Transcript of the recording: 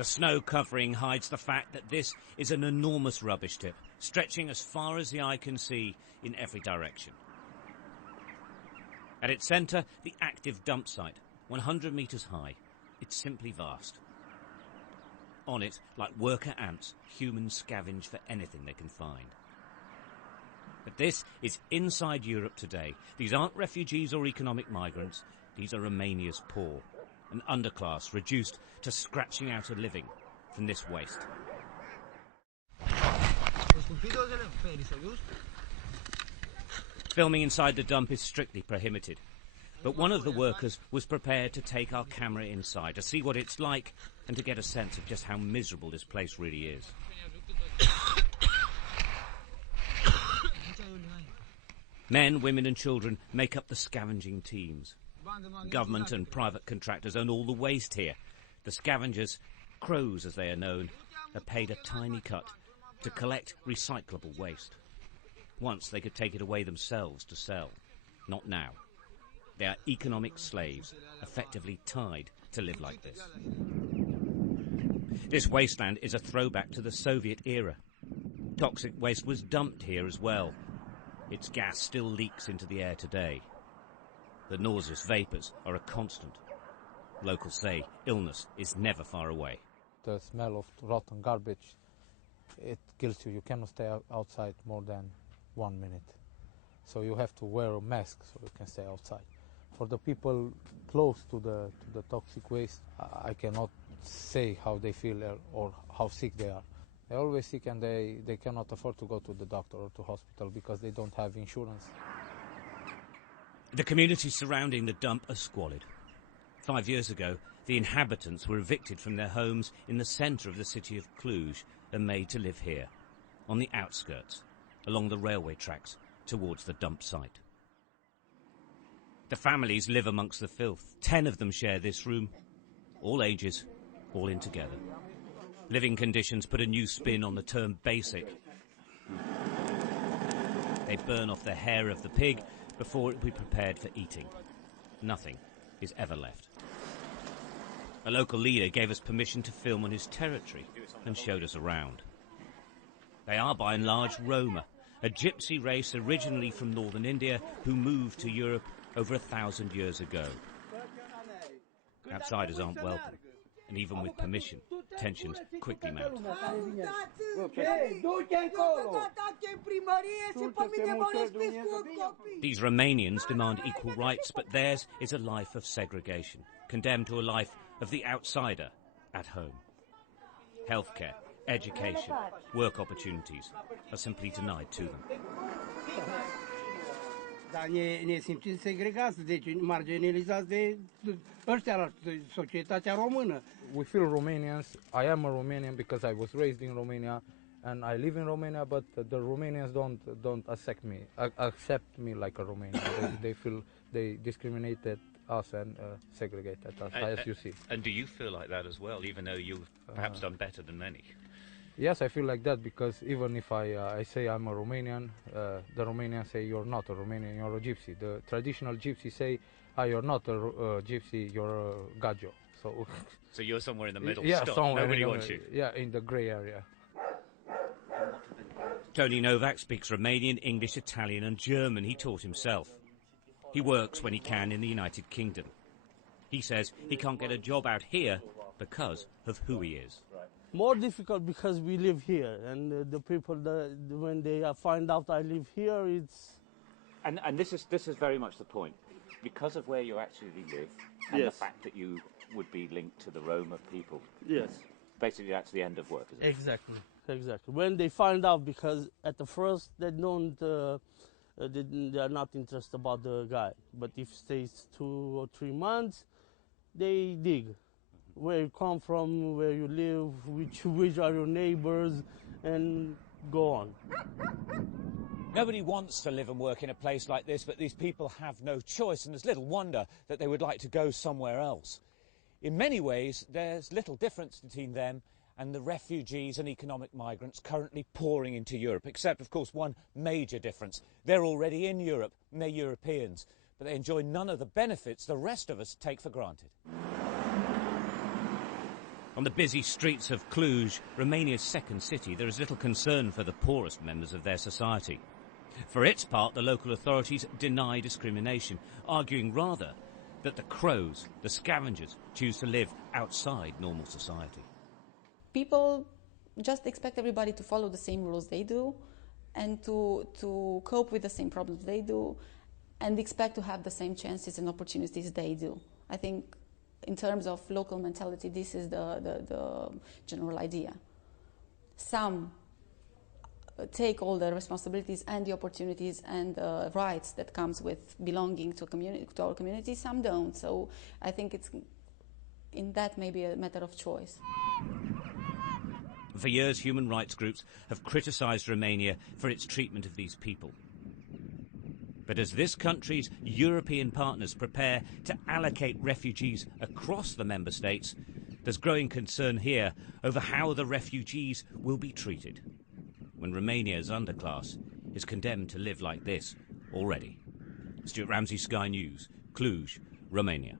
The snow covering hides the fact that this is an enormous rubbish tip, stretching as far as the eye can see in every direction. At its centre, the active dump site, 100 metres high. It's simply vast. On it, like worker ants, humans scavenge for anything they can find. But this is inside Europe today. These aren't refugees or economic migrants. These are Romania's poor, an underclass reduced to scratching out a living from this waste. Filming inside the dump is strictly prohibited, but one of the workers was prepared to take our camera inside to see what it's like and to get a sense of just how miserable this place really is. Men, women and children make up the scavenging teams. Government and private contractors own all the waste here. The scavengers, crows as they are known, are paid a tiny cut to collect recyclable waste. Once they could take it away themselves to sell. Not now. They are economic slaves, effectively tied to live like this. This wasteland is a throwback to the Soviet era. Toxic waste was dumped here as well. Its gas still leaks into the air today. The nauseous vapours are a constant. Locals say illness is never far away. The smell of rotten garbage, it kills you. You cannot stay outside more than 1 minute. So you have to wear a mask so you can stay outside. For the people close to the toxic waste, I cannot say how they feel or how sick they are. They're always sick and they cannot afford to go to the doctor or to hospital because they don't have insurance. The communities surrounding the dump are squalid. 5 years ago, the inhabitants were evicted from their homes in the centre of the city of Cluj and made to live here, on the outskirts, along the railway tracks towards the dump site. The families live amongst the filth. 10 of them share this room, all ages, all in together. Living conditions put a new spin on the term basic. They burn off the hair of the pig before it be prepared for eating. Nothing is ever left. A local leader gave us permission to film on his territory and showed us around. They are by and large Roma, a gypsy race originally from northern India who moved to Europe over 1,000 years ago. Outsiders aren't welcome, and even with permission, tensions quickly mount. These Romanians demand equal rights, but theirs is a life of segregation, condemned to a life of the outsider at home. Healthcare, education, work opportunities are simply denied to them. Dar ne simțim segregați, deci marginalizați de ăștia la societatea română. We feel Romanians. I am a Romanian because I was raised in Romania and I live in Romania, but the Romanians don't accept me like a Romanian. They feel they discriminated us and segregated us, as you see. And do you feel like that as well, even though you've perhaps done better than many? Yes, I feel like that because even if I say I'm a Romanian, the Romanians say you're not a Romanian, you're a gypsy. The traditional gypsy say, you're not a gypsy, you're a gajo. So you're somewhere in the middle. Yeah, Stop. somewhere. Nobody wants you. Yeah, in the grey area. Tony Novak speaks Romanian, English, Italian and German. He taught himself. He works when he can in the United Kingdom. He says he can't get a job out here because of who he is. More difficult because we live here, and the people, when they find out I live here, it's... And this is very much the point. Because of where you actually live, and the fact that you would be linked to the Roma people. Yes. Basically, that's the end of work, is it? Exactly. When they find out, because at the first they don't, they are not interested about the guy. But if it stays 2 or 3 months, they dig. Where you come from, where you live, which are your neighbors, and go on. Nobody wants to live and work in a place like this, but these people have no choice, and there's little wonder that they would like to go somewhere else. In many ways, there's little difference between them and the refugees and economic migrants currently pouring into Europe, except, of course, one major difference. They're already in Europe, and they're Europeans, but they enjoy none of the benefits the rest of us take for granted. On the busy streets of Cluj, Romania's second city, there is little concern for the poorest members of their society. For its part, the local authorities deny discrimination, arguing rather that the crows, the scavengers, choose to live outside normal society. People just expect everybody to follow the same rules they do and to cope with the same problems they do and expect to have the same chances and opportunities they do. I think in terms of local mentality, this is the general idea. Some take all the responsibilities and the opportunities and the rights that comes with belonging to our community. Some don't. So I think it's in that maybe a matter of choice. For years, human rights groups have criticised Romania for its treatment of these people. But as this country's European partners prepare to allocate refugees across the member states, there's growing concern here over how the refugees will be treated when Romania's underclass is condemned to live like this already. Stuart Ramsey, Sky News, Cluj, Romania.